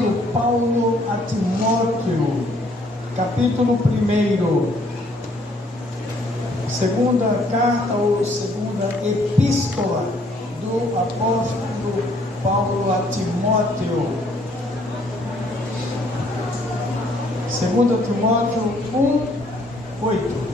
apóstolo Paulo a Timóteo, capítulo 1, segunda carta ou segunda epístola do apóstolo Paulo a Timóteo, 2 Timóteo 1:8.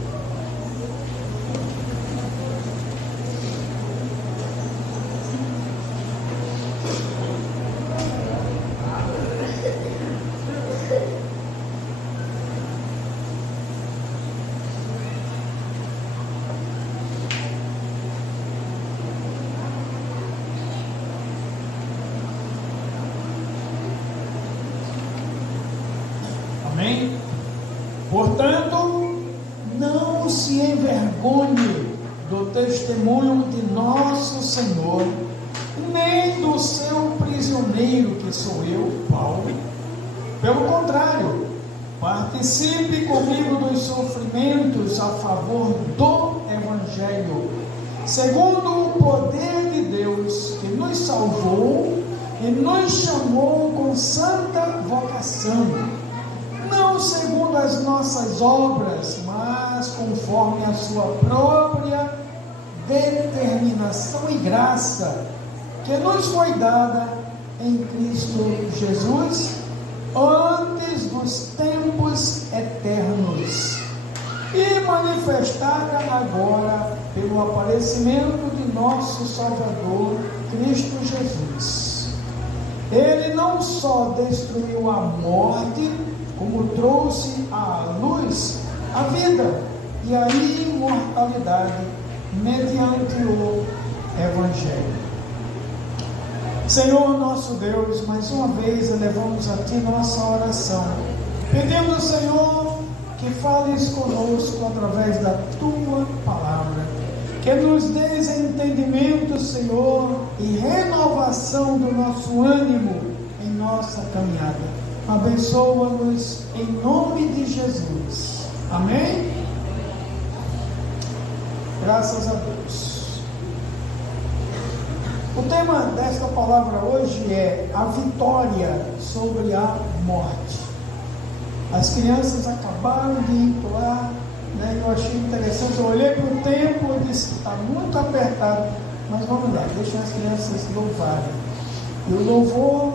Amém? Portanto, não se envergonhe do testemunho de nosso Senhor, nem do seu prisioneiro, que sou eu, Paulo. Pelo contrário, participe comigo dos sofrimentos a favor do Evangelho, segundo o poder de Deus, que nos salvou e nos chamou com santa vocação, não segundo as nossas obras, mas conforme a sua própria determinação e graça, que nos foi dada em Cristo Jesus, antes dos tempos eternos, e manifestada agora pelo aparecimento de nosso Salvador, Cristo Jesus. Ele não só destruiu a morte, como trouxe à luz a vida e a imortalidade mediante o Evangelho. Senhor nosso Deus, mais uma vez elevamos a Ti nossa oração, pedindo, Senhor, que fales conosco através da Tua palavra, que nos dês entendimento, Senhor, e renovação do nosso ânimo em nossa caminhada. Abençoa-nos em nome de Jesus. Amém? Graças a Deus. O tema desta palavra hoje é a vitória sobre a morte. As crianças acabaram de entoar, né? Eu achei interessante. Eu olhei para o tempo e disse: está muito apertado, mas vamos lá, deixa as crianças louvarem. E o louvor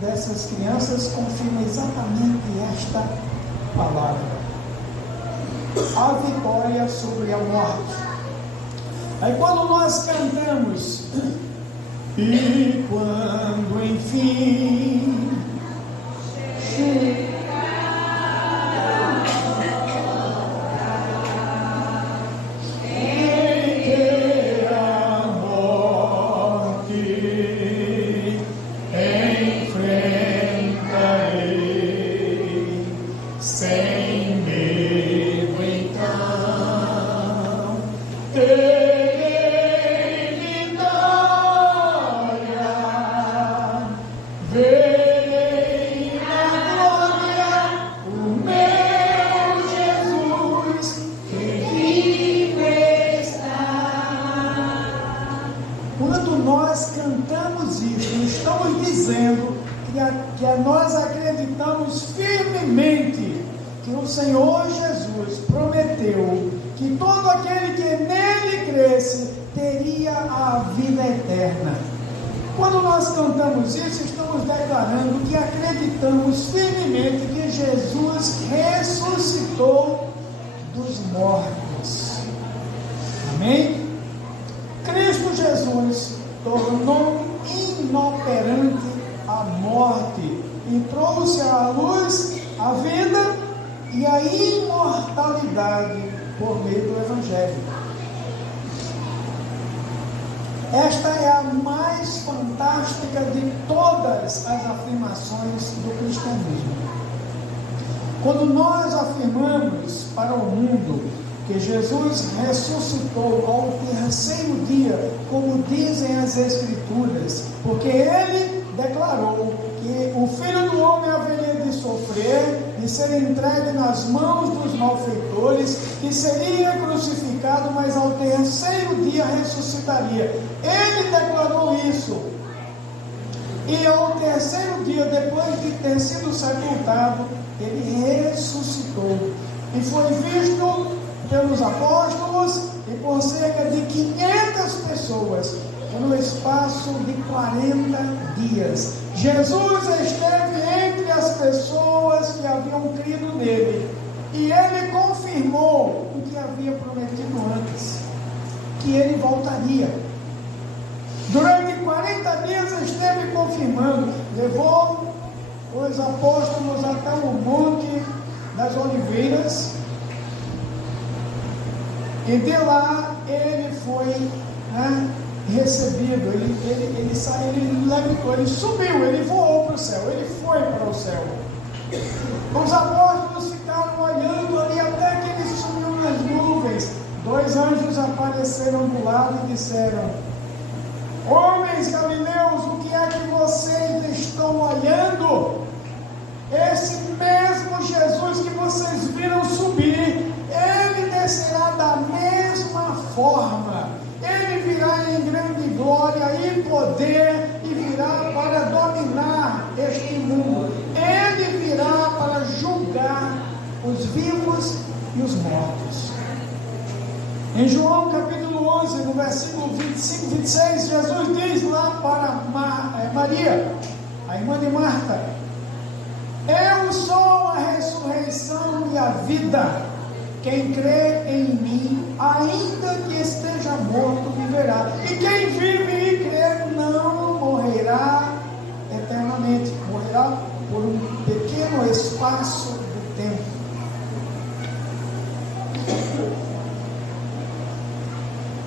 dessas crianças confirma exatamente esta palavra: a vitória sobre a morte. Aí quando nós cantamos, e quando enfim nós acreditamos firmemente que o Senhor Jesus prometeu que todo aquele que nele cresce teria a vida eterna. Quando nós cantamos isso, estamos declarando que acreditamos firmemente que Jesus ressuscitou dos mortos. Amém? Cristo Jesus tornou inoperante a morte e trouxe à luz a vida e a imortalidade por meio do Evangelho. Esta é a mais fantástica de todas as afirmações do cristianismo. Quando nós afirmamos para o mundo que Jesus ressuscitou ao terceiro dia, como dizem as Escrituras, porque Ele declarou que o Filho do Homem haveria de sofrer, de ser entregue nas mãos dos malfeitores, que seria crucificado, mas ao terceiro dia ressuscitaria. Ele declarou isso. E ao terceiro dia, depois de ter sido sepultado, ele ressuscitou. E foi visto pelos apóstolos e por cerca de 500 pessoas, no espaço de 40 dias. Jesus esteve entre as pessoas que haviam crido nele. E ele confirmou o que havia prometido antes, que ele voltaria. Durante 40 dias esteve confirmando, levou os apóstolos até o Monte das Oliveiras, e de lá ele foi recebido, ele saiu, ele levitou, ele subiu, ele voou para o céu, ele foi para o céu. Os apóstolos ficaram olhando ali até que ele subiu nas nuvens. 2 anjos apareceram do lado e disseram: homens galileus, o que é que vocês estão olhando? Esse mesmo Jesus que vocês viram subir, ele descerá da mesma forma. Ele virá em grande glória e poder, e virá para dominar este mundo. Ele virá para julgar os vivos e os mortos. Em João capítulo 11, no versículo 25 e 26, Jesus diz lá para Maria, a irmã de Marta: eu sou a ressurreição e a vida. Quem crê em mim, ainda que esteja morto, viverá. E quem vive e crê não morrerá eternamente. Morrerá por um pequeno espaço de tempo.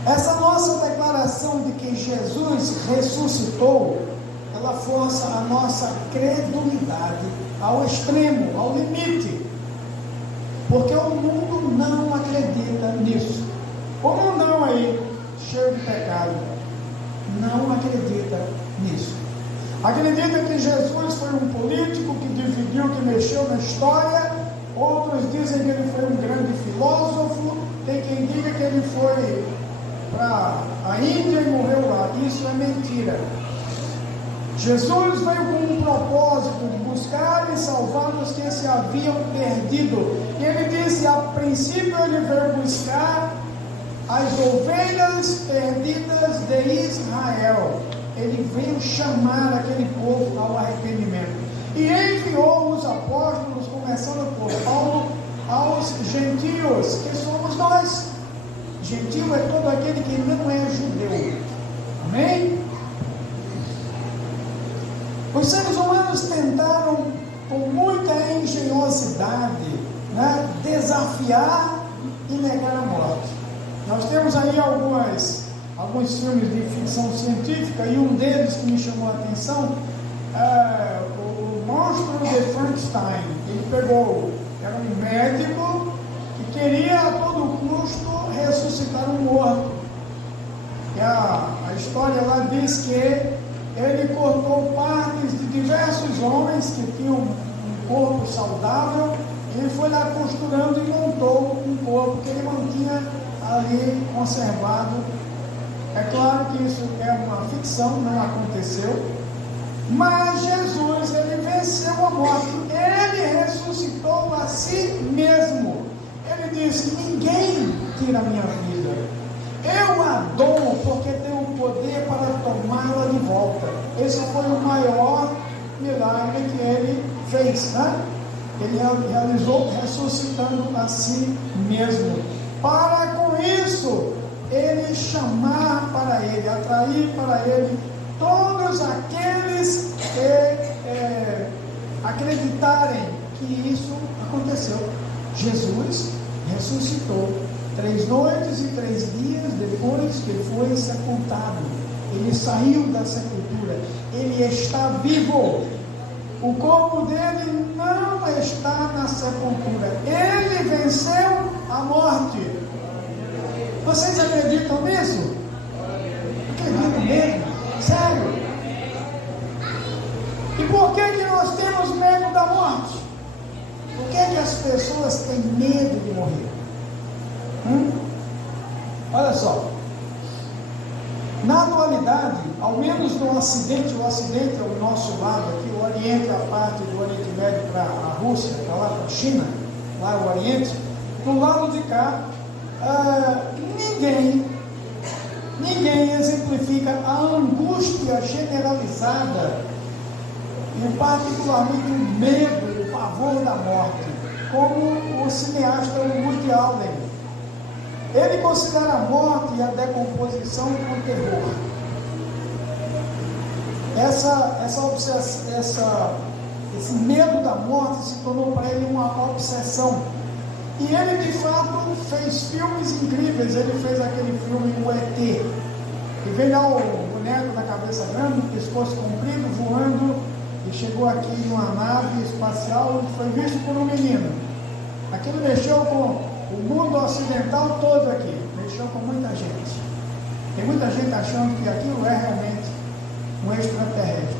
Essa nossa declaração de que Jesus ressuscitou, ela força a nossa credulidade ao extremo, ao limite. Porque o mundo não acredita nisso. O mundão aí, cheio de pecado, não acredita nisso. Acredita que Jesus foi um político que dividiu, que mexeu na história. Outros dizem que ele foi um grande filósofo. Tem quem diga que ele foi para a Índia e morreu lá. Isso é mentira. Jesus veio com um propósito de buscar e salvar os que se haviam perdido. E ele disse: a princípio ele veio buscar as ovelhas perdidas de Israel. Ele veio chamar aquele povo ao arrependimento. E enviou os apóstolos, começando por Paulo, aos gentios, que somos nós. Gentio é todo aquele que não é judeu. Amém? Os seres humanos tentaram, com muita engenhosidade, desafiar e negar a morte. Nós temos aí alguns filmes de ficção científica, e um deles que me chamou a atenção é o Monstro de Frankenstein. Ele era um médico que queria a todo custo ressuscitar um morto. E a história lá diz que ele cortou partes de diversos homens que tinham um corpo saudável, e ele foi lá costurando e montou um corpo que ele mantinha ali conservado. É claro que isso é uma ficção, não aconteceu, mas Jesus, ele venceu a morte, ele ressuscitou a si mesmo. Ele disse: ninguém tira a minha vida, eu a dou porque tenho o poder para tomá-la de volta. Esse foi o maior milagre que ele fez, Ele realizou ressuscitando a si mesmo, para com isso ele chamar para ele, atrair para ele todos aqueles que acreditarem que isso aconteceu. Jesus ressuscitou 3 noites e 3 dias depois que foi sepultado. Ele saiu da sepultura, ele está vivo. O corpo dele não está na sepultura, ele venceu a morte. Vocês acreditam nisso? Acreditam mesmo? Sério? E por que nós temos medo da morte? Por que as pessoas têm medo de morrer? Olha só, Na atualidade, ao menos no Ocidente, o Ocidente é o nosso lado aqui, o Oriente é a parte do Oriente Médio para a Rússia, para lá para a China, lá o Oriente, do lado de cá, ninguém exemplifica a angústia generalizada, e particularmente o medo, o pavor da morte, como o cineasta Woody Allen. Ele considera a morte e a decomposição como terror. Esse medo da morte se tornou para ele uma obsessão. E ele, de fato, fez filmes incríveis. Ele fez aquele filme O ET, que veio lá o boneco da cabeça grande, pescoço comprido, voando, e chegou aqui numa nave espacial e foi visto por um menino. Aquilo mexeu com o mundo ocidental todo aqui, mexeu com muita gente. Tem muita gente achando que aquilo é realmente um extraterrestre.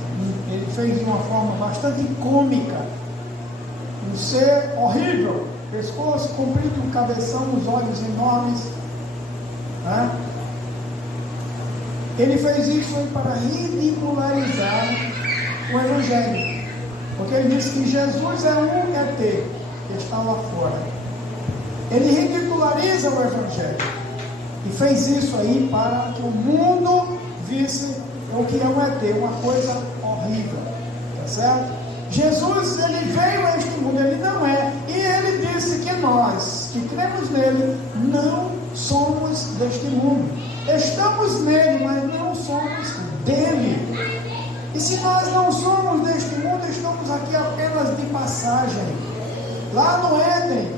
Ele fez de uma forma bastante cômica, um ser horrível, pescoço comprido, cabeção, os olhos enormes. Né? Ele fez isso aí para ridicularizar o Evangelho, porque ele disse que Jesus é um ET que está lá fora. Ele ridiculariza o Evangelho e fez isso aí para que o mundo visse o que é um ET, uma coisa horrível, tá certo? Jesus, ele veio a este mundo, ele não é, e ele disse que nós, que cremos nele, não somos deste mundo. Estamos nele, mas não somos dele. E se nós não somos deste mundo, estamos aqui apenas de passagem. Lá no Éden,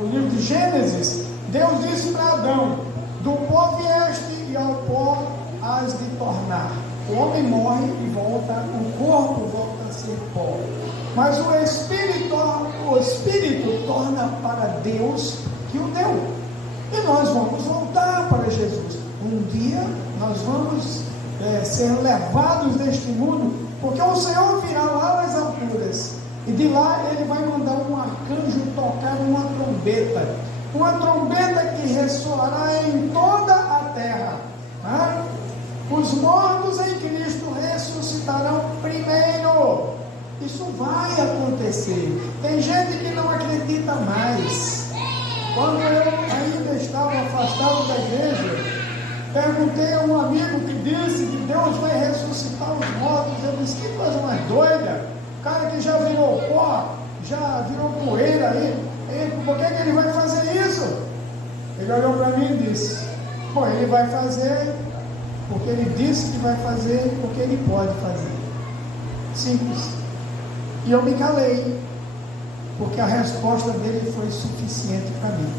no livro de Gênesis, Deus disse para Adão: do pó vieste e ao pó has de tornar. O homem morre e volta, o corpo volta a ser pó. Mas o Espírito torna para Deus que o deu. E nós vamos voltar para Jesus. Um dia nós vamos ser levados deste mundo, porque o Senhor virá lá nas alturas. E de lá ele vai mandar um arcanjo tocar uma trombeta que ressoará em toda a terra. Né? Os mortos em Cristo ressuscitarão primeiro. Isso vai acontecer. Tem gente que não acredita mais. Quando eu ainda estava afastado da igreja, perguntei a um amigo que disse que Deus vai ressuscitar os mortos. Eu disse: que coisa mais doida. Cara que já virou pó, já virou poeira aí, por que ele vai fazer isso? Ele olhou para mim e disse: bom, ele vai fazer porque ele disse que vai fazer, porque ele pode fazer. Simples. E eu me calei, porque a resposta dele foi suficiente para mim.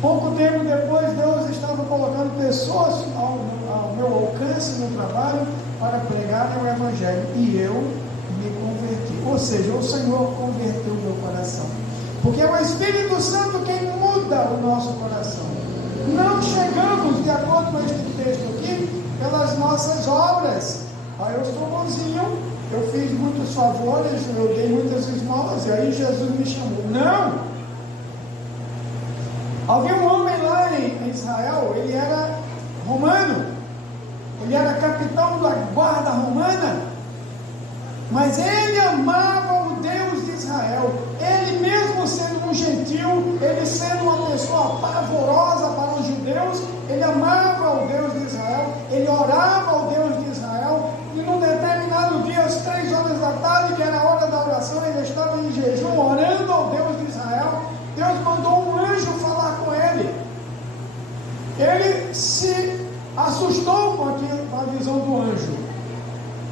Pouco tempo depois, Deus estava colocando pessoas ao meu alcance no trabalho para pregar o Evangelho, e eu me converti. Ou seja, o Senhor converteu o meu coração, porque é o Espírito Santo quem muda o nosso coração. Não chegamos, de acordo com este texto aqui, pelas nossas obras. Eu sou bonzinho, eu fiz muitos favores, eu dei muitas esmolas, e aí Jesus me chamou. Não! Havia um homem lá em Israel, ele era romano, ele era capitão da guarda romana, mas ele amava o Deus de Israel. Ele mesmo sendo um gentil, ele sendo uma pessoa pavorosa para os judeus, ele amava o Deus de Israel, ele orava ao Deus de Israel, e num determinado dia, às 3 horas da tarde, que era a hora da oração, ele estava em jejum, orando ao Deus de Israel. Deus mandou um anjo falar com ele. Ele se assustou com a visão do anjo,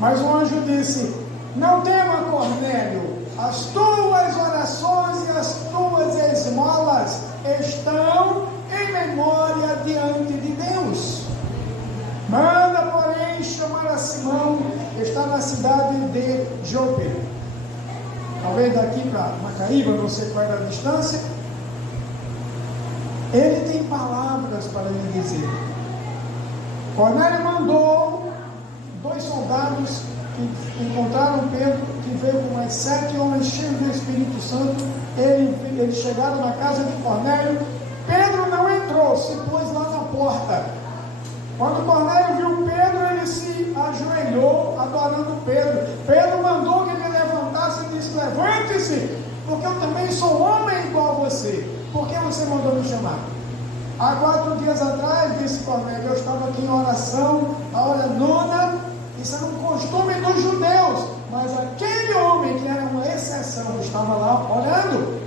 mas o anjo disse: não tema, Cornélio, as tuas orações e as tuas esmolas estão em memória diante de Deus. Manda, porém, chamar a Simão, que está na cidade de Jope. Talvez daqui para Macaíba, não sei qual é a distância. Ele tem palavras para lhe dizer. Cornélio mandou 2 soldados que encontraram Pedro, que veio com mais 7 homens cheios do Espírito Santo. Eles chegaram na casa de Cornélio. Pedro não entrou, se pôs lá na porta. Quando Cornélio viu Pedro, ele se ajoelhou adorando Pedro. Pedro mandou que ele levantasse e disse: levante-se, porque eu também sou homem igual a você. Por que você mandou me chamar? Há 4 dias atrás, disse Cornélio, eu estava aqui em oração, a hora nona. Isso era um costume dos judeus, mas aquele homem que era uma exceção estava lá orando.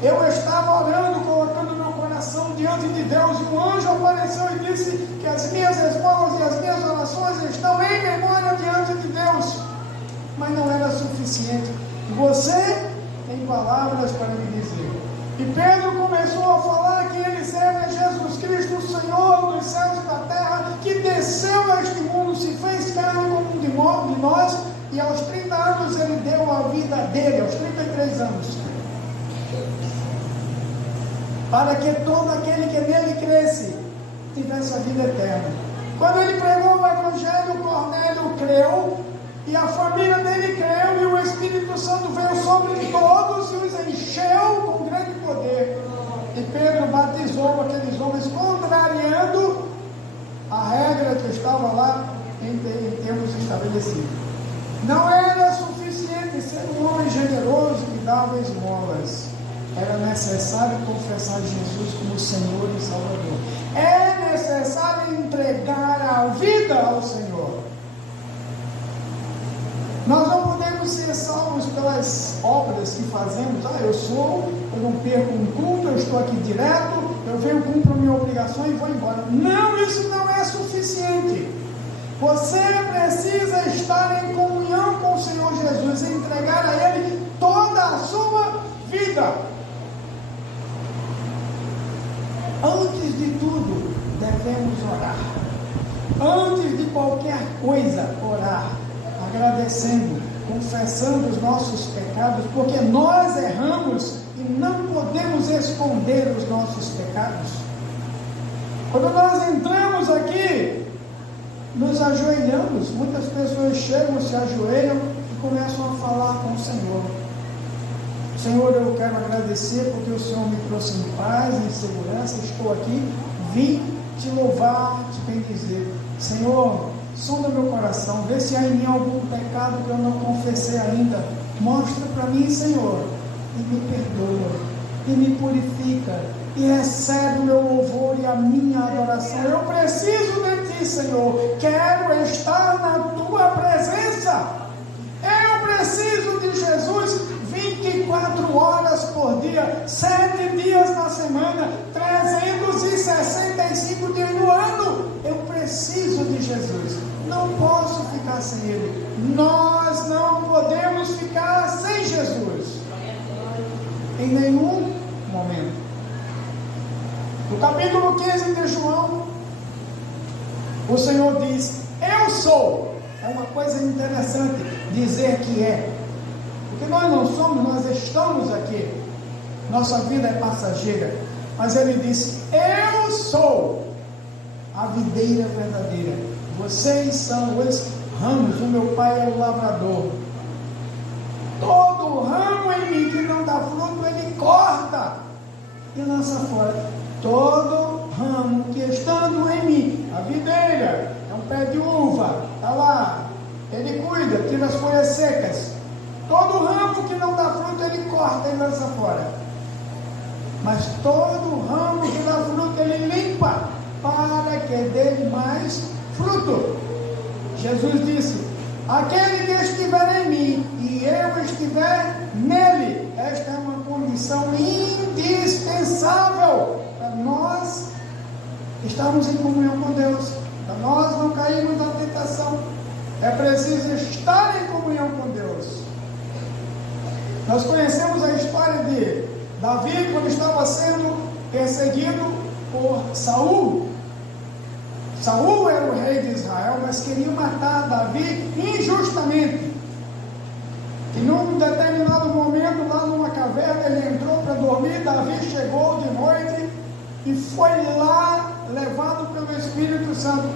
Eu estava orando, colocando meu coração diante de Deus, e um anjo apareceu e disse que as minhas esmolas e as minhas orações estão em memória diante de Deus. Mas não era suficiente. Você tem palavras para me dizer. E Pedro começou a falar que ele serve Jesus Cristo, o Senhor dos céus e da terra, que desceu a este mundo, se fez carne como um de nós, e aos 30 anos ele deu a vida dele, aos 33 anos, para que todo aquele que nele cresce tivesse a vida eterna. Quando ele pregou o Evangelho, Cornélio creu, e a família dele creu, e o Espírito Santo veio sobre todos e os encheu com grande poder. E Pedro batizou aqueles homens, contrariando a regra que estava lá em termos estabelecidos. Não era suficiente ser um homem generoso que dava esmolas. Era necessário confessar Jesus como Senhor e Salvador. É necessário entregar a vida ao Senhor. Nós não podemos ser salvos pelas obras que fazemos. Eu não perco um culto, eu estou aqui direto, eu venho, cumpro a minha obrigação e vou embora. Não, isso não é suficiente. Você precisa estar em comunhão com o Senhor Jesus e entregar a Ele toda a sua vida. Antes de tudo, devemos orar. Antes de qualquer coisa, orar, agradecendo, confessando os nossos pecados, porque nós erramos e não podemos esconder os nossos pecados. Quando nós entramos aqui, nos ajoelhamos. Muitas pessoas chegam, se ajoelham e começam a falar com o Senhor. Senhor, eu quero agradecer porque o Senhor me trouxe em paz, em segurança. Estou aqui, vim te louvar, te bendizer. Senhor, sonda meu coração, vê se há em mim algum pecado que eu não confessei ainda. Mostra para mim, Senhor, e me perdoa, e me purifica, e recebe o meu louvor e a minha adoração. Eu preciso de Ti, Senhor. Quero estar na Tua presença. Eu preciso de Jesus 24 horas por dia, 7 dias na semana, 365 dias no ano. Eu preciso de Jesus. Não posso ficar sem Ele. Nós não podemos ficar sem Jesus em nenhum momento. No capítulo 15 de João, o Senhor diz: eu sou. É uma coisa interessante dizer que é, porque nós não somos, nós estamos aqui, nossa vida é passageira, mas Ele disse: eu sou a videira verdadeira, vocês são os ramos, o meu Pai é o lavrador. Todo ramo em mim que não dá fruto, Ele corta e lança fora. Todo ramo que estando em mim, a videira é um pé de uva, está lá, Ele cuida, tira as folhas secas. Todo ramo que não dá fruto, Ele corta e lança fora. Mas todo ramo que dá fruto, Ele limpa, para que dê mais fruto. Jesus disse: aquele que estiver em mim e eu estiver nele, esta é uma condição indispensável para nós estarmos em comunhão com Deus, para nós não cairmos na tentação. É preciso estar em comunhão com Deus. Nós conhecemos a história de Davi quando estava sendo perseguido por Saul. Saul era o rei de Israel, mas queria matar Davi injustamente. E num determinado momento, lá numa caverna, ele entrou para dormir. Davi chegou de noite e foi lá, levado pelo Espírito Santo.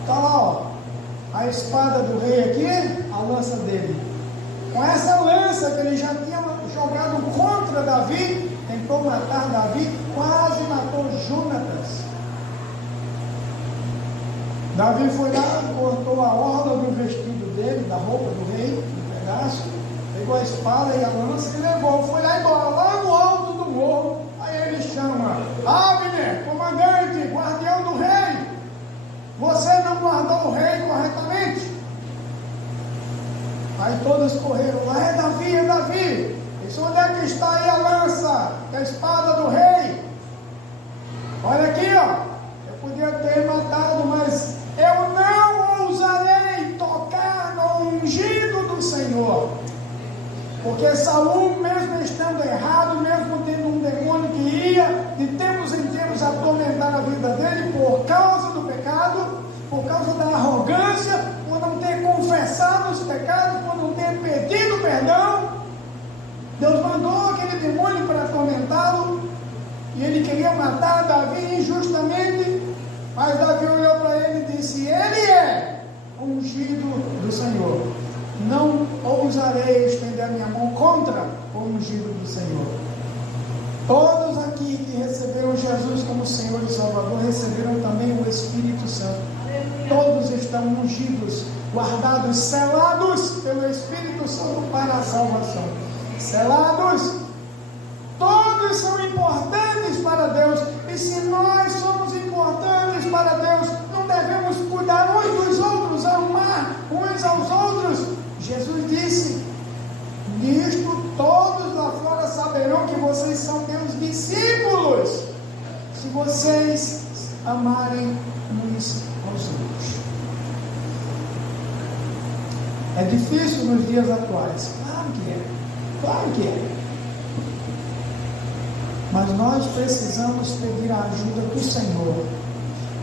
Está lá, ó, a espada do rei aqui, a lança dele. Com essa lança que ele já tinha jogado contra Davi, tentou matar Davi, quase matou Jonatas. Davi foi lá, cortou a orla do vestido dele, da roupa do rei, um pedaço, pegou a espada e a lança e levou, foi lá embora, lá no alto do morro. Aí ele chama: Abner, comandante, guardião do rei, você não guardou o rei corretamente? Aí todos correram lá: é Davi, é Davi. Isso, onde é que está aí a lança, a espada do rei? Olha aqui, ó, eu podia ter matado, mas eu não ousarei tocar no ungido do Senhor. Porque Saul, mesmo estando errado, mesmo tendo um demônio que ia de tempos em tempos atormentar a vida dele por causa do pecado, por causa da arrogância, por não ter confessado os pecados, por não ter pedido perdão, Deus mandou aquele demônio para atormentá-lo, e ele queria matar Davi injustamente, mas Davi olhou para ele e disse: ele é ungido do Senhor, não ousarei estender a minha mão contra o ungido do Senhor. Todos aqui que receberam Jesus como Senhor e Salvador, receberam também o Espírito Santo. Todos estão ungidos, guardados, selados pelo Espírito Santo para a salvação. Selados. Todos são importantes para Deus, e se nós somos importantes para Deus, não devemos cuidar uns dos outros, amar uns aos outros. Jesus disse: nisto todos lá fora saberão que vocês são meus discípulos, se vocês amarem uns aos outros. É difícil nos dias atuais, claro que é, claro que é. Mas nós precisamos pedir a ajuda do Senhor.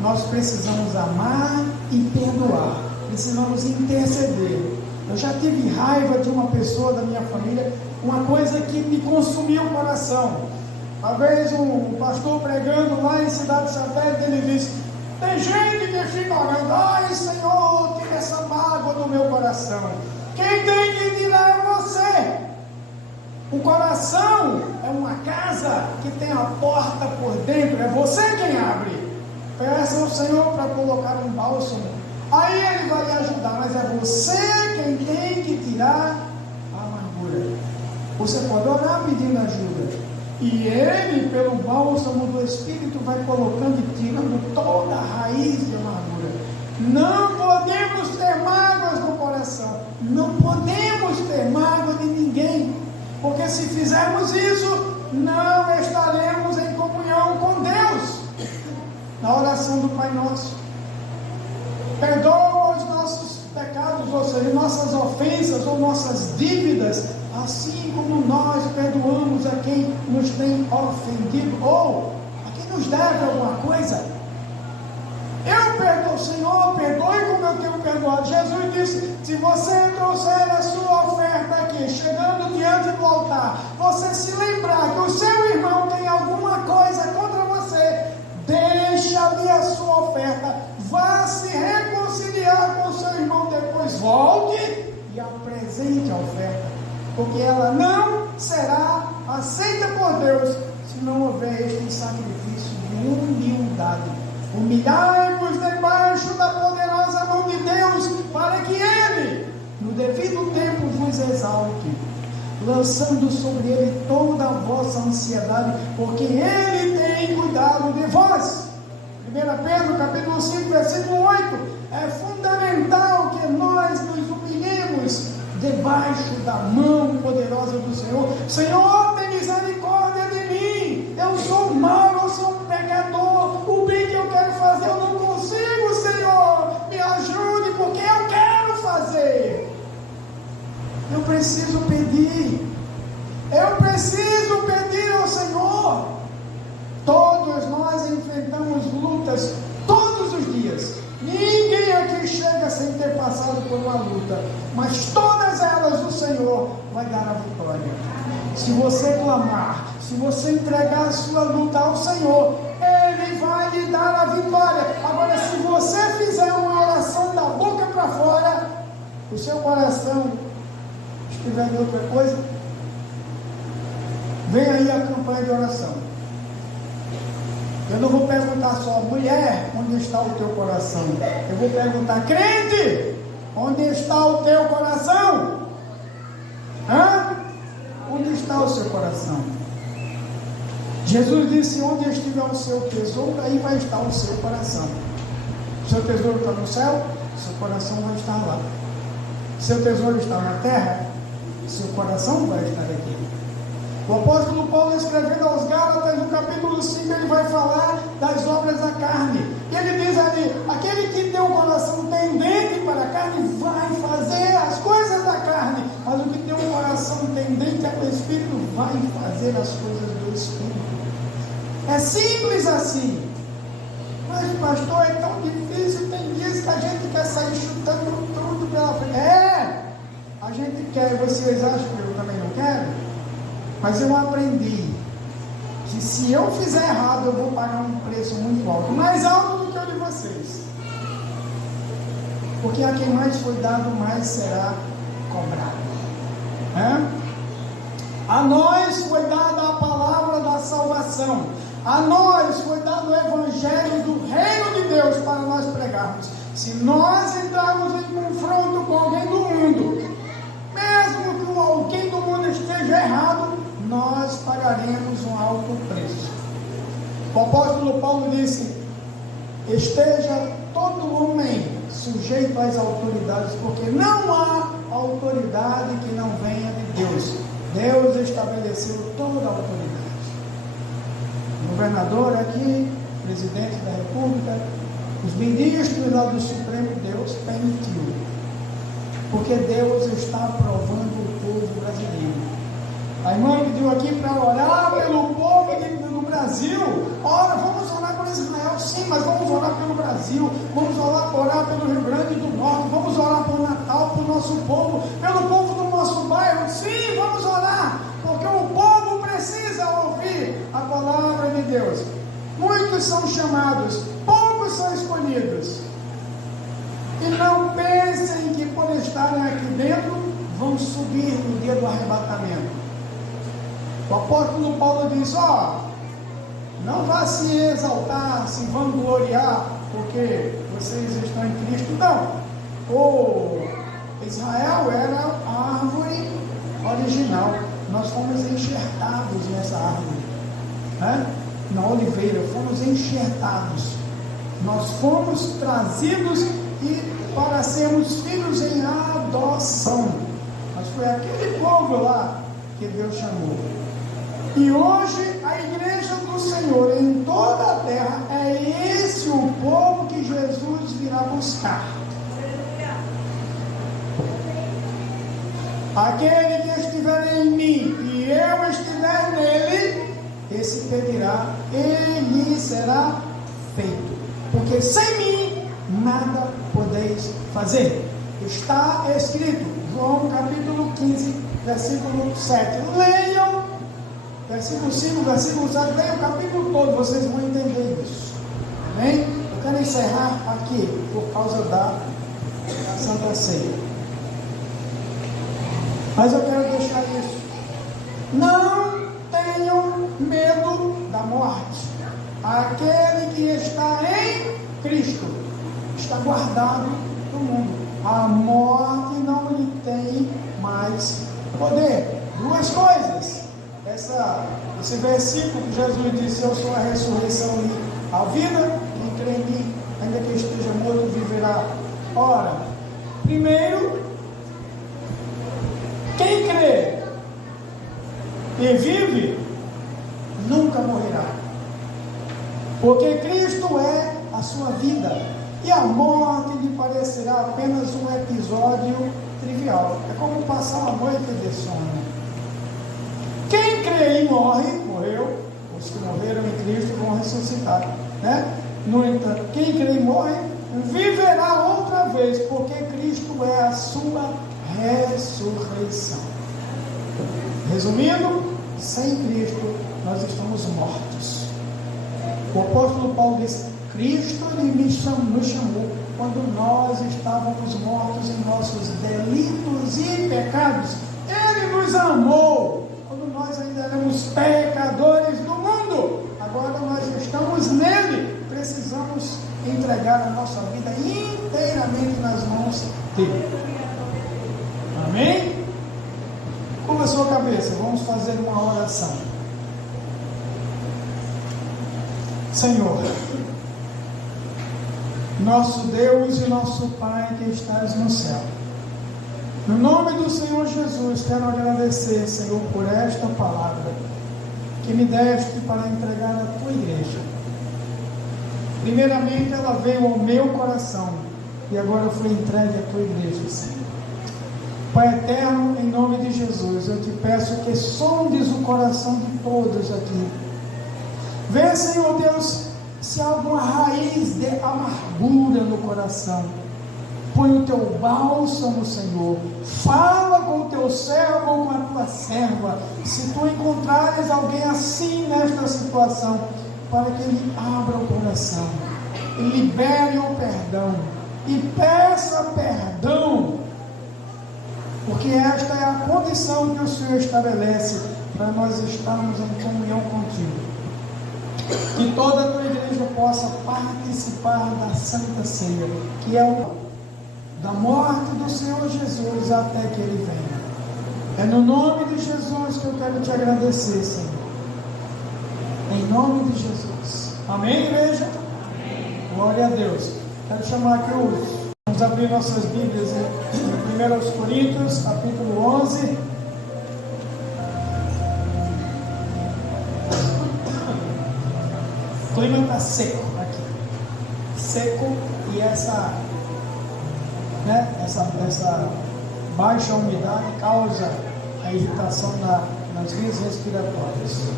Nós precisamos amar e perdoar. Precisamos interceder. Eu já tive raiva de uma pessoa da minha família, uma coisa que me consumiu o coração. Uma vez um pastor pregando lá em Cidade Satélite, ele disse: tem gente que fica orando: ai Senhor, tira essa mágoa do meu coração. Quem tem que tirar é você. O coração é uma casa que tem a porta por dentro, é você quem abre. Peça ao Senhor para colocar um bálsamo, aí Ele vai lhe ajudar, mas é você quem tem que tirar a amargura. Você pode orar pedindo ajuda, e Ele, pelo bálsamo do Espírito, vai colocando e tirando toda a raiz de amargura. Não podemos ter mágoas no coração, não podemos ter mágoa de ninguém. Porque se fizermos isso, não estaremos em comunhão com Deus. Na oração do Pai Nosso, perdoa os nossos pecados, ou seja, nossas ofensas ou nossas dívidas, assim como nós perdoamos a quem nos tem ofendido, ou a quem nos deve alguma coisa. Eu perdoo, Senhor, perdoe como eu tenho perdoado. Jesus disse: se você trouxer a sua oferta aqui, chegando diante do altar, você se lembrar que o seu irmão tem alguma coisa contra você, deixa ali a sua oferta, vá se reconciliar com o seu irmão, depois volte e apresente a oferta, porque ela não será aceita por Deus se não houver este sacrifício de humildade. Humilhai-vos debaixo da poderosa mão de Deus, para que Ele, no devido tempo, vos exalte, lançando sobre Ele toda a vossa ansiedade, porque Ele tem cuidado de vós. 1 Pedro, capítulo 5, versículo 8, é fundamental que nós nos humilhemos debaixo da mão poderosa do Senhor. Senhor, tem misericórdia de mim, eu sou mau, eu sou um pecador, o bem que eu quero fazer eu não consigo, Senhor, me ajude, porque eu quero fazer. Eu preciso pedir ao Senhor. Todos nós enfrentamos lutas todos os dias. Ninguém aqui chega sem ter passado por uma luta, mas todas elas o Senhor vai dar a vitória. Se você clamar, se você entregar a sua luta ao Senhor, Ele vai lhe dar a vitória. Agora, se você fizer uma oração da boca para fora, o seu coração estiver em outra coisa, vem aí a campanha de oração. Eu não vou perguntar só, mulher, onde está o teu coração? Eu vou perguntar, crente, onde está o teu coração? Onde está o seu coração? Jesus disse, onde estiver o seu tesouro, aí vai estar o seu coração. Seu tesouro está no céu, seu coração vai estar lá. Seu tesouro está na terra, seu coração vai estar aqui. O apóstolo Paulo, escrevendo aos Gálatas, no capítulo 5, ele vai falar das obras da carne. E ele diz ali, aquele que tem o coração tendente para a carne, vai fazer as coisas da carne. Mas o que tem um coração tendente ao Espírito, vai fazer as coisas do Espírito. É simples assim. Mas pastor, é tão difícil, tem dias que a gente quer sair chutando tudo pela frente. A gente quer, vocês acham que eu também não quero? Mas eu aprendi que se eu fizer errado, eu vou pagar um preço muito alto, mais alto do que o de vocês. Porque a quem mais foi dado, mais será cobrado. A nós foi dada a palavra da salvação. A nós foi dado o evangelho do reino de Deus para nós pregarmos. Se nós entrarmos em confronto com alguém do mundo, mesmo que alguém do mundo esteja errado, nós pagaremos um alto preço. O apóstolo Paulo disse, esteja todo homem sujeito às autoridades, porque não há autoridade que não venha de Deus. Deus estabeleceu toda a autoridade. O governador aqui, presidente da República, os ministros lá do Supremo, Deus permitiu. Porque Deus está aprovando o povo brasileiro. A irmã pediu aqui para orar pelo povo do Brasil. Ora, vamos orar por Israel, sim, mas vamos orar pelo Brasil. Vamos orar pelo Rio Grande do Norte. Vamos orar por Natal, pelo nosso povo, pelo povo do nosso bairro. Sim, vamos orar, porque o povo precisa ouvir a palavra de Deus. Muitos são chamados, poucos são escolhidos. E não pensem que por estarem aqui dentro, vão subir no dia do arrebatamento. O apóstolo Paulo diz, não vá se exaltar, se vangloriar, porque vocês estão em Cristo. Não. O Israel era a árvore original. Nós fomos enxertados nessa árvore, na oliveira, fomos enxertados. Nós fomos trazidos para sermos filhos em adoção. Mas foi aquele povo lá que Deus chamou. E hoje a igreja do Senhor em toda a terra é esse o povo que Jesus virá buscar. Aquele que estiver em mim e eu estiver nele, esse pedirá e lhe será feito. Porque sem mim nada podeis fazer. Está escrito, João capítulo 15, versículo 7. Leiam. Versículo 5, versículo 7, leia o capítulo todo, vocês vão entender isso. Amém? Eu quero encerrar aqui, por causa da Santa Ceia. Mas eu quero deixar isso. Não tenham medo da morte. Aquele que está em Cristo está guardado do mundo. A morte não lhe tem mais poder. Duas coisas. Esse versículo que Jesus disse, eu sou a ressurreição e a vida, quem crê em mim, ainda que esteja morto, viverá. Ora, primeiro, quem crê e vive, nunca morrerá. Porque Cristo é a sua vida, e a morte lhe parecerá apenas um episódio trivial. É como passar uma noite de sono. Quem crê e morreu, os que morreram em Cristo vão ressuscitar, No entanto, quem crê e morre, viverá outra vez, porque Cristo é a sua ressurreição. Resumindo, sem Cristo, nós estamos mortos. O apóstolo Paulo diz, Cristo nos chamou quando nós estávamos mortos em nossos delitos e pecados. Ele nos amou quando nós ainda éramos pecadores do mundo. Agora nós estamos nele. entregar a nossa vida inteiramente nas mãos dele. Amém? Curva a sua cabeça, vamos fazer uma oração. Senhor, nosso Deus e nosso Pai que estás no céu, no nome do Senhor Jesus, quero agradecer, Senhor, por esta palavra que me deste para entregar à tua igreja. Primeiramente, ela veio ao meu coração e agora foi entregue à tua igreja, Senhor. Pai eterno, em nome de Jesus, eu te peço que sondes o coração de todos aqui. Vê, Senhor Deus, se há alguma raiz de amargura no coração. Põe o teu bálsamo, Senhor. Fala com o teu servo ou com a tua serva. Se tu encontrares alguém assim nesta situação, para que ele abra o coração, e libere o perdão, e peça perdão, porque esta é a condição que o Senhor estabelece para nós estarmos em comunhão contigo. Que toda a tua igreja possa participar da Santa Ceia, que é o da morte do Senhor Jesus até que Ele venha. É no nome de Jesus que eu quero te agradecer, Senhor. Em nome de Jesus. Amém, igreja? Amém. Glória a Deus. Quero chamar aqui vamos abrir nossas Bíblias em 1 Coríntios, capítulo 11. O clima está seco aqui. Seco e essa baixa umidade causa a irritação nas vias respiratórias.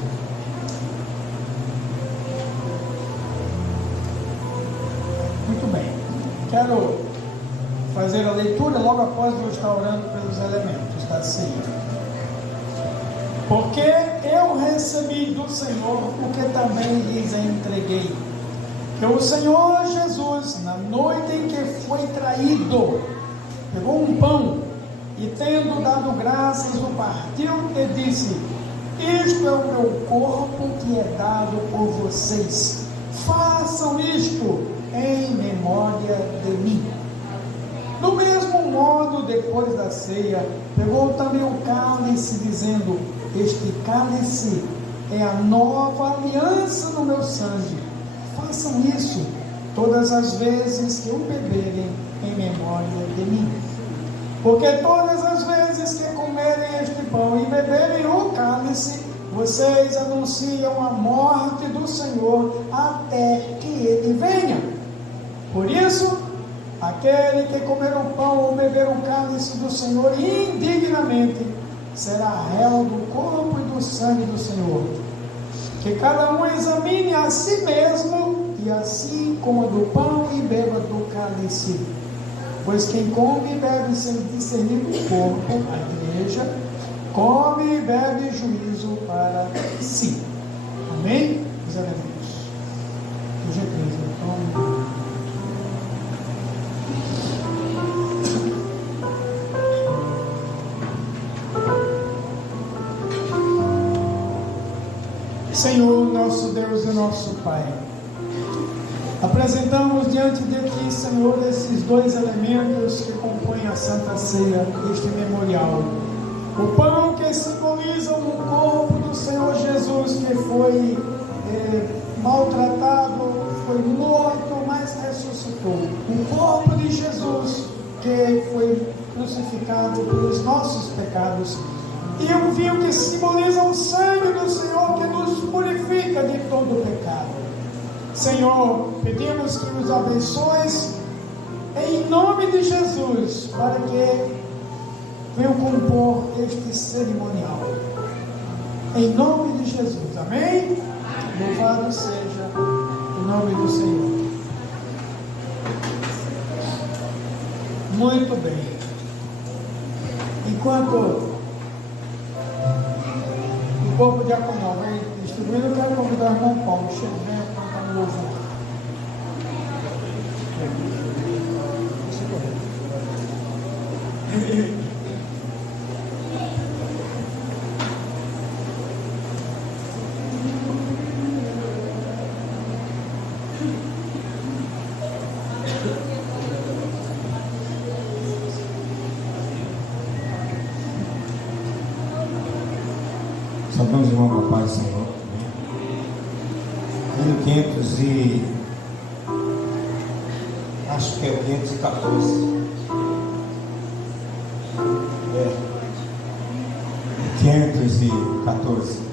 Muito bem. Quero fazer a leitura logo após eu estar orando pelos elementos da ceia. Porque eu recebi do Senhor o que também lhes entreguei. Que o Senhor Jesus, na noite em que foi traído, pegou um pão e, tendo dado graças, o partiu e disse: isto é o meu corpo que é dado por vocês. Façam isto em memória de mim. Do mesmo modo, depois da ceia, pegou também o cálice, dizendo: este cálice é a nova aliança no meu sangue. Façam isso todas as vezes que o beberem em memória de mim. Porque todas as vezes que comerem este pão e beberem o cálice, vocês anunciam a morte do Senhor até que Ele venha. Por isso, aquele que comer o pão ou beber o cálice do Senhor indignamente, será réu do corpo e do sangue do Senhor. Que cada um examine a si mesmo, e assim coma do pão e beba do cálice. Pois quem come e bebe sem discernir o corpo, a igreja, come e bebe juízo para si. Amém? Os elementos. Hoje é 13, então. Senhor, nosso Deus e nosso Pai, apresentamos diante de Ti, Senhor, esses dois elementos que compõem a Santa Ceia, este memorial. O pão que simboliza o corpo do Senhor Jesus, que foi maltratado, foi morto, mas ressuscitou. O corpo de Jesus, que foi crucificado pelos nossos pecados. E o vinho que simboliza o sangue do Senhor, que nos purifica de todo pecado. Senhor, pedimos que nos abençoes em nome de Jesus, para que venham compor este cerimonial. Em nome de Jesus, amém? Louvado seja o nome do Senhor. Muito bem. Enquanto o corpo diaconal vai distribuindo, eu quero convidar o irmão Paulo. Chega, venha cantar no louvor. 1500 e... acho que é o 514. É. 514.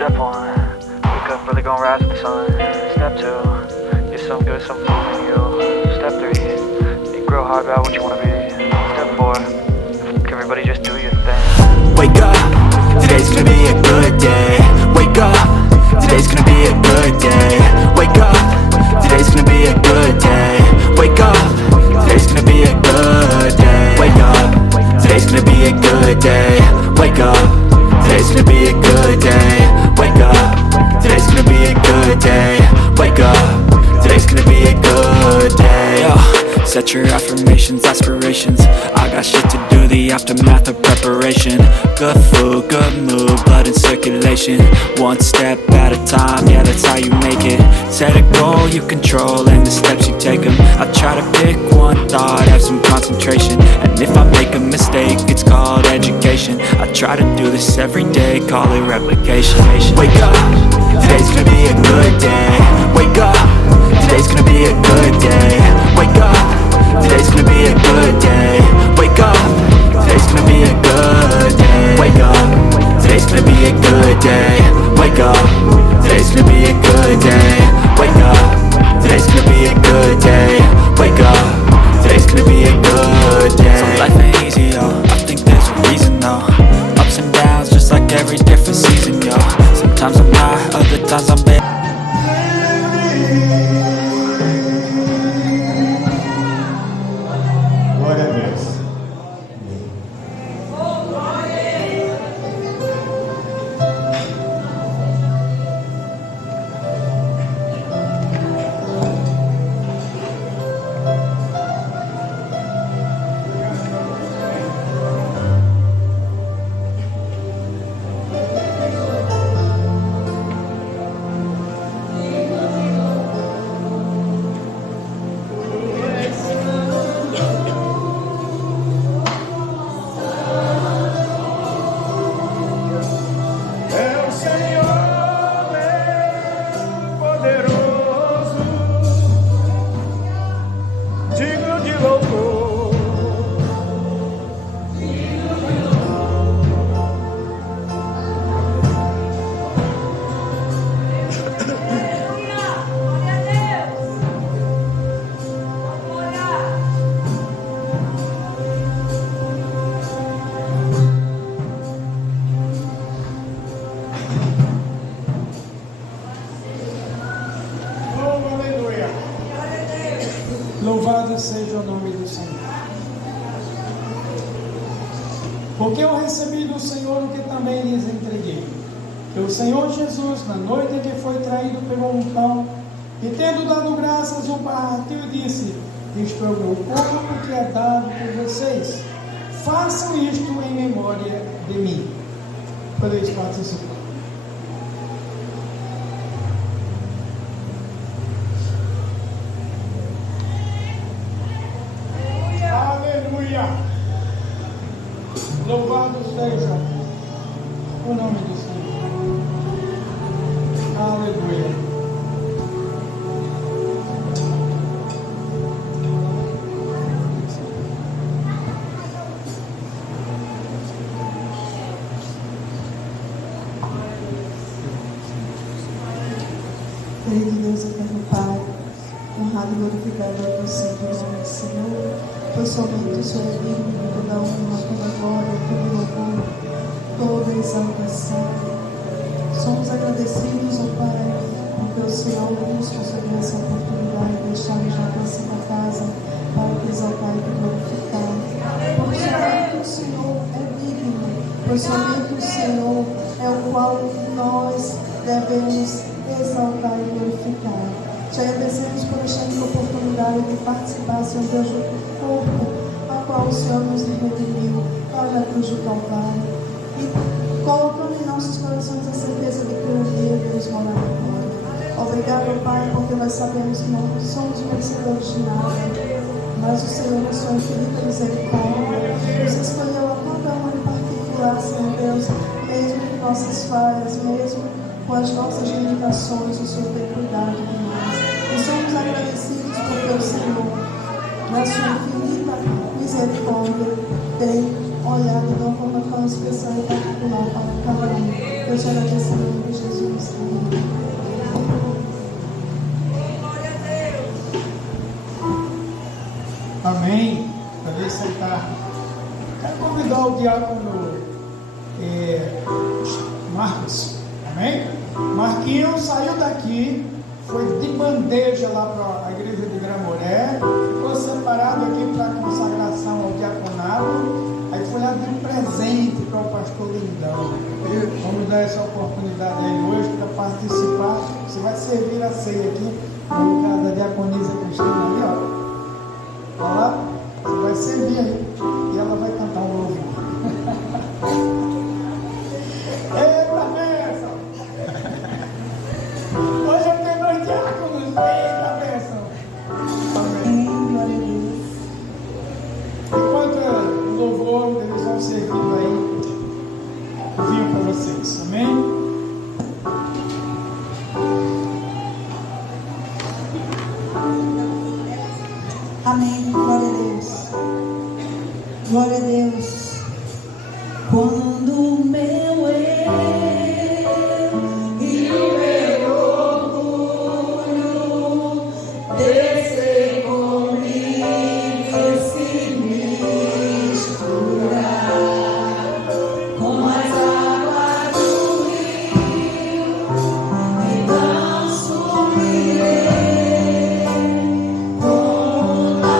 Step 1, wake up, really gonna rise with the sun. Step 2, get some good, some food in you. Step 3, think real hard about what you wanna be. Step 4, everybody just do your thing. Wake up, today's gonna be a good day. Wake up, today's gonna be a good day. Wake up, today's gonna be a good day. Wake up, today's gonna be a good day. Wake up, today's gonna be a good day. Wake up, today's gonna be a good day. Wake up, today's gonna be a good day. Wake up, today's gonna be a good day. Yo, set your affirmations, aspirations. I got shit to do, the aftermath of preparation. Good food, good mood, blood in circulation. One step at a time, yeah, that's how you make it. Set a goal you control and the steps you take them. I try to pick one thought, have some concentration. And if I make a mistake, it's called education. I try to do this every day, call it replication. Wake up, today's gonna be a good day. Wake up, today's gonna be a good day. Wake up, today's gonna be a good day. Wake up, today's gonna be a good day. Wake up, today's gonna be a good day. Wake up, today's gonna be a good day. Wake up, today's gonna be a good day. Wake up, today's gonna be a good day. So life ain't easy, yo, I think there's a reason though. Ups and downs, just like every different season, yo. Sometimes I'm high, other times I'm bad. Louvado seja o nome do Senhor. Porque eu recebi do Senhor o que também lhes entreguei. Que o Senhor Jesus, na noite em que foi traído, pegou um pão e, tendo dado graças, o partiu e disse: isto é o meu corpo que é dado por vocês. Façam isto em memória de mim. Podeis participar. Aleluia! Louvado seja o nome do Senhor. Aleluia! Querido Deus, eterno Pai, honrado e glorificado é você, Deus, meu Senhor, pois somente o Senhor é digno de toda honra, toda glória, todo louvor, toda exaltação. Somos agradecidos, ó Pai, porque o Senhor nos concedeu essa oportunidade de estarmos na tua santa casa para te exaltar e te glorificar. Pois somente o Senhor é digno, pois somente o Senhor é o qual nós devemos exaltar e glorificar. Te agradecemos por esta oportunidade de participar, Senhor Deus, do corpo a qual o Senhor nos redimiu para a cruz do Calvário, e colocando em nossos corações a certeza de que um dia Deus morar na glória. Obrigado, Pai, porque nós sabemos que não somos merecedores de nada, mas o Senhor, na sua infinita misericórdia, nos escolheu a cada um em particular, Senhor Deus, mesmo com nossas falhas, mesmo com as nossas limitações, o Senhor tem cuidado de nós. E somos agradecidos porque o Senhor, na sua infinita misericórdia, tem olhado de uma forma tão especial e particular para cada um. Eu te agradeço em nome de Jesus. Amém. Amém. Podem sentar. Quero convidar o diácono Marcos. Amém? Marquinhos saiu daqui, foi de bandeja lá para a igreja de Gramoré, ficou separado aqui para a consagração ao diaconado, aí foi lá de presente para o pastor Lindão. Vamos dar essa oportunidade a ele hoje para participar. Você vai servir a ceia aqui no lugar da diaconisa Cristina ali, ó. Olha lá, você vai servir aí e ela vai cantar um louvor. Eita bênção! Hoje eu tenho dois diáconos. Eita bênção! Amém, glória a Deus. Enquanto o louvor, eles vão servindo aí o vinho para vocês. Amém? Amém, glória a Deus. Glória a Deus. Quando o meu e o meu orgulho descer comigo e se misturar com as águas do rio, então subirei como na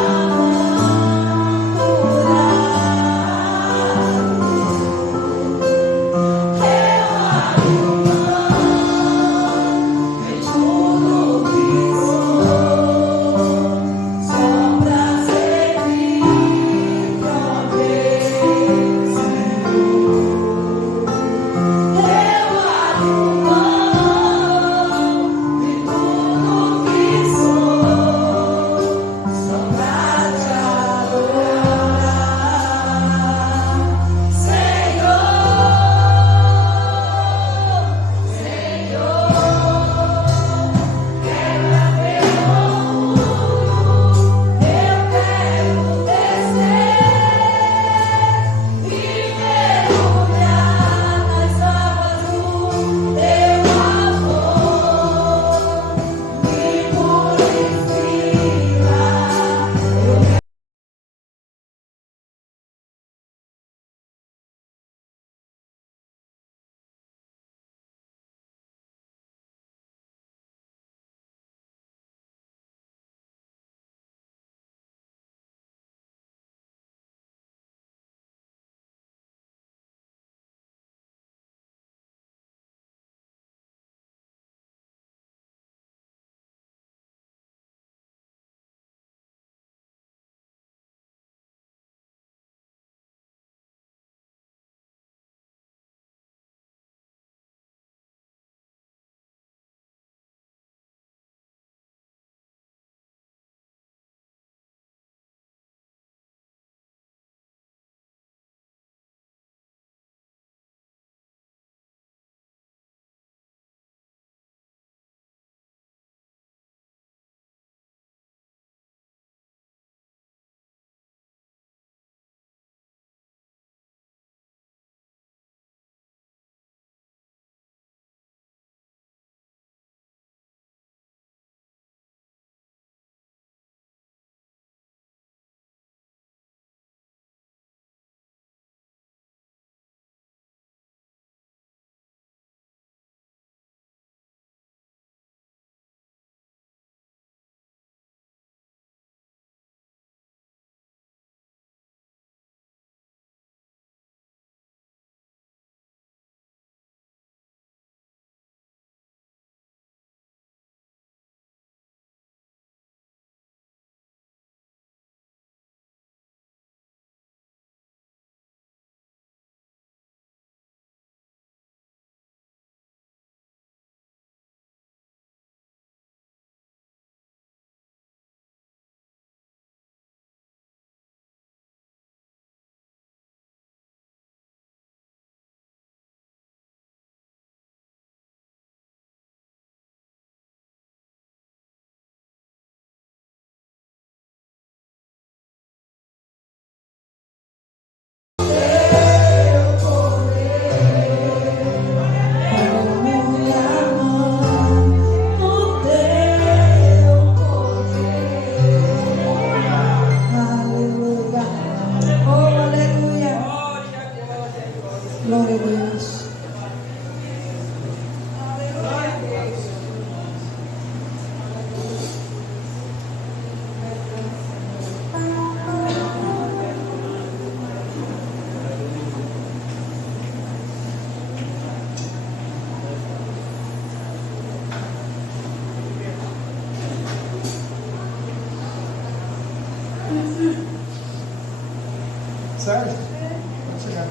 Sérgio, pode chegar.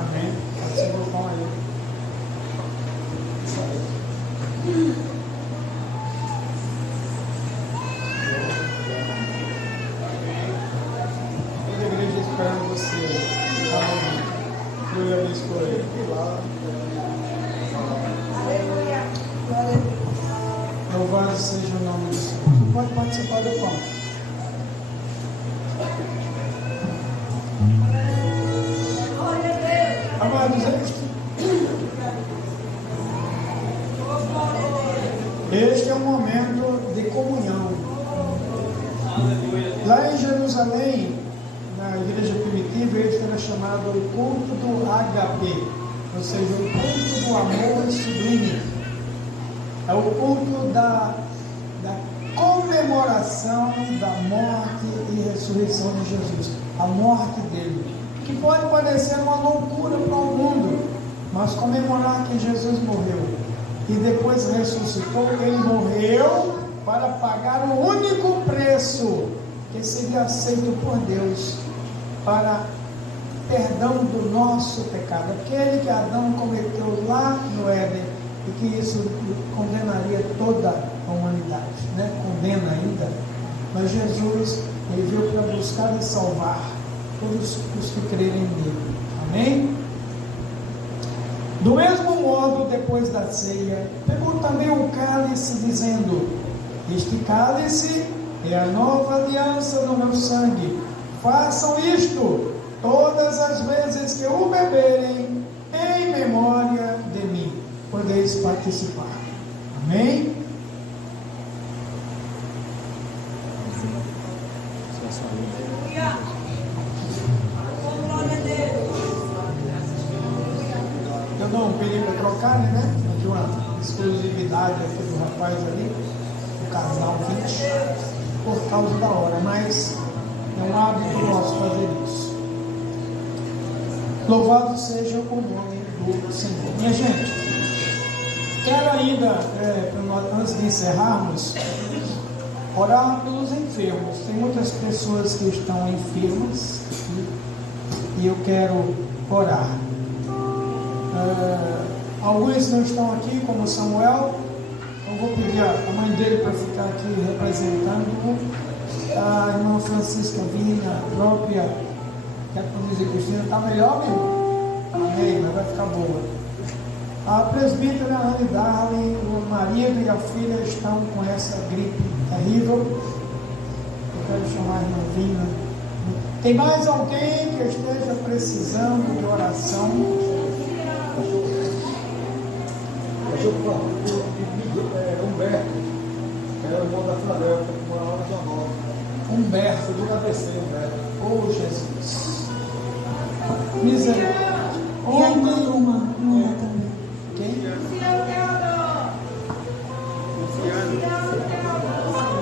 Amém. Pode ser o pão aí. Toda a igreja esperando você. Eu e a minha esposa. Louvado seja o nome do Senhor. Pode participar do pão. Amados, este é um momento de comunhão. Lá em Jerusalém, na igreja primitiva, este era chamado o culto do HP, ou seja, o culto do amor sublime. É o culto da comemoração da morte e ressurreição de Jesus, a morte dele, que pode parecer uma loucura para o mundo, mas comemorar que Jesus morreu e depois ressuscitou. Ele morreu para pagar o único preço que seria aceito por Deus para perdão do nosso pecado, aquele que Adão cometeu lá no Éden, e que isso condenaria toda a humanidade, né? Condena ainda, mas Jesus, ele veio para buscar e salvar todos os que crerem nele, amém? Do mesmo modo, depois da ceia, pegou também o cálice, dizendo: este cálice é a nova aliança no meu sangue, façam isto todas as vezes que o beberem, em memória de mim. Podeis participar. Amém? Eu não pedi para trocar, né? De uma exclusividade aqui do rapaz ali, do casal 20, por causa da hora, mas é um hábito nosso fazer isso. Louvado seja o nome do Senhor. Minha gente, quero ainda, antes de encerrarmos, orar pelos enfermos. Tem muitas pessoas que estão enfermas e eu quero orar. Alguns não estão aqui, como Samuel. Eu vou pedir a mãe dele para ficar aqui representando. A irmã Francisca Vina, a própria Catoniza Cristina, está melhor, meu? Amém, mas vai ficar boa. A presbítera Anne Darling, o marido e a filha estão com essa gripe terrível. Eu quero chamar a irmã Vina. Tem mais alguém que esteja precisando de oração? Humberto, era o irmão da Filadélfia, que mora lá na Zona Nova. Humberto, do ABC, Humberto. Oh, Jesus. Misericórdia. E aí tem uma também. Quem?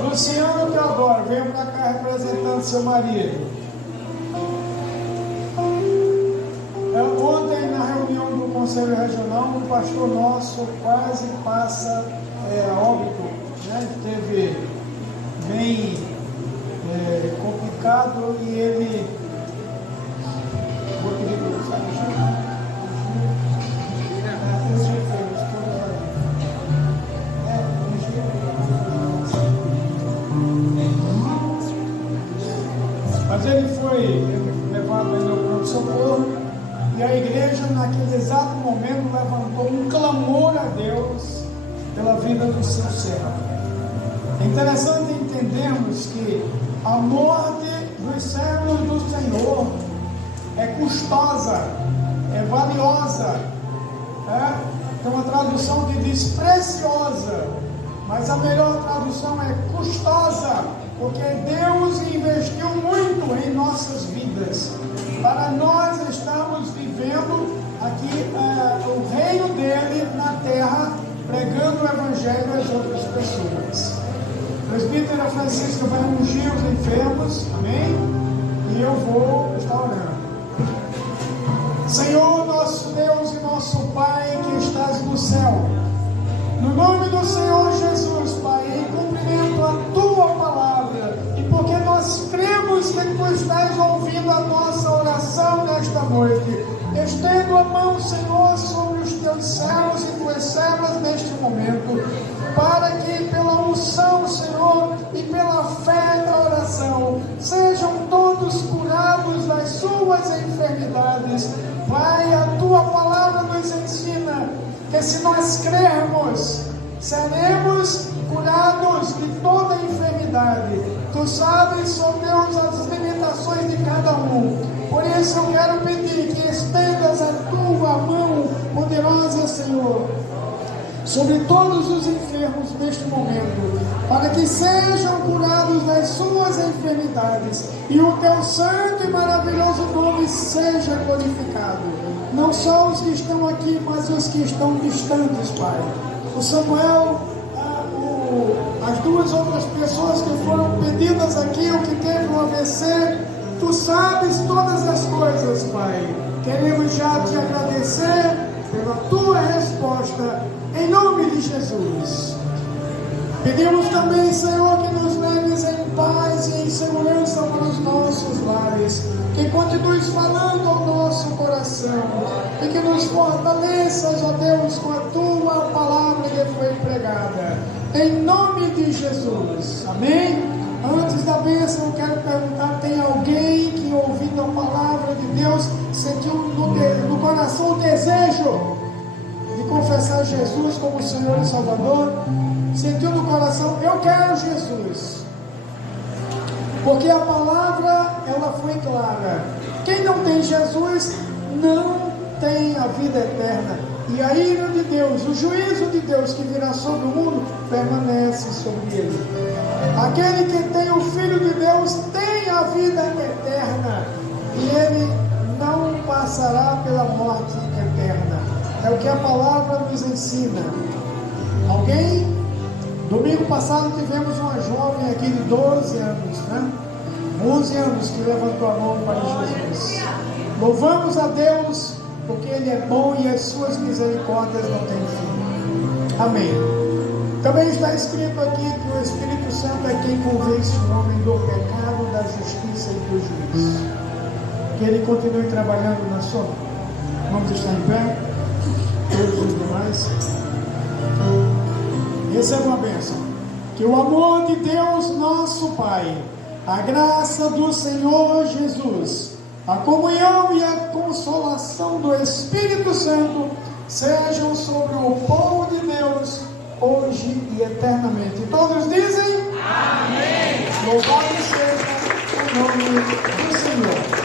Luciano Teodoro, venha para cá representando seu marido. Ontem, na reunião do Conselho Regional, um pastor nosso quase passa a óbito, né? Esteve bem complicado e ele. Vou pedir para você ajudar. Mas ele foi levado ao pronto-socorro e a igreja, naquele exato momento, levantou um clamor a Deus pela vida do seu servo. É interessante entendermos que a morte dos servos do Senhor é custosa, é valiosa. Tem uma tradução que diz preciosa, mas a melhor tradução é custosa, porque Deus investiu muito em nossas vidas, para nós estarmos vivendo aqui o reino dele na terra, pregando o evangelho às outras pessoas. A presbítera Francisca vai ungir os enfermos, amém? E eu vou estar orando. Senhor, nosso Deus e nosso Pai que estás no céu, no nome do Senhor Jesus, Pai, em cumprimento a Tua palavra, e porque nós cremos porque se nós crermos, seremos curados de toda enfermidade. Tu sabes, ó Deus, as limitações de cada um. Por isso eu quero pedir que estendas a tua mão poderosa, Senhor, sobre todos os enfermos neste momento, para que sejam curados das suas enfermidades e o teu santo e maravilhoso nome seja glorificado. Não só os que estão aqui, mas os que estão distantes, Pai. O Samuel, as duas outras pessoas que foram pedidas aqui, o que teve um AVC, tu sabes todas as coisas, Pai. Queremos já te agradecer pela tua resposta, em nome de Jesus. Pedimos também, Senhor, que nos leves em paz e em segurança para os nossos lares, que continues falando ao nosso coração e que nos fortaleças, ó Deus, com a tua palavra que foi pregada, em nome de Jesus, amém? Antes da bênção, eu quero perguntar: tem alguém que, ouvindo a palavra de Deus, sentiu no coração o desejo de confessar Jesus como Senhor e Salvador? Sentiu no coração: eu quero Jesus? Porque a palavra, ela foi clara: quem não tem Jesus não tem a vida eterna, e a ira de Deus, o juízo de Deus que virá sobre o mundo, permanece sobre ele. Aquele que tem o Filho de Deus tem a vida eterna, e ele não passará pela morte eterna. É o que a palavra nos ensina. Alguém? Domingo passado tivemos uma jovem aqui de 12 anos, né? 11 anos, que levantou a mão para Jesus. Louvamos a Deus, porque Ele é bom e as suas misericórdias não têm fim. Amém. Também está escrito aqui que o Espírito Santo é quem convence o homem do pecado, da justiça e do juízo. Que Ele continue trabalhando na sua vida. Vamos estar em pé? Todos os demais. Receba uma bênção. Que o amor de Deus, nosso Pai, a graça do Senhor Jesus, a comunhão e a consolação do Espírito Santo sejam sobre o povo de Deus, hoje e eternamente. Todos dizem amém. Louvado seja o nome do Senhor.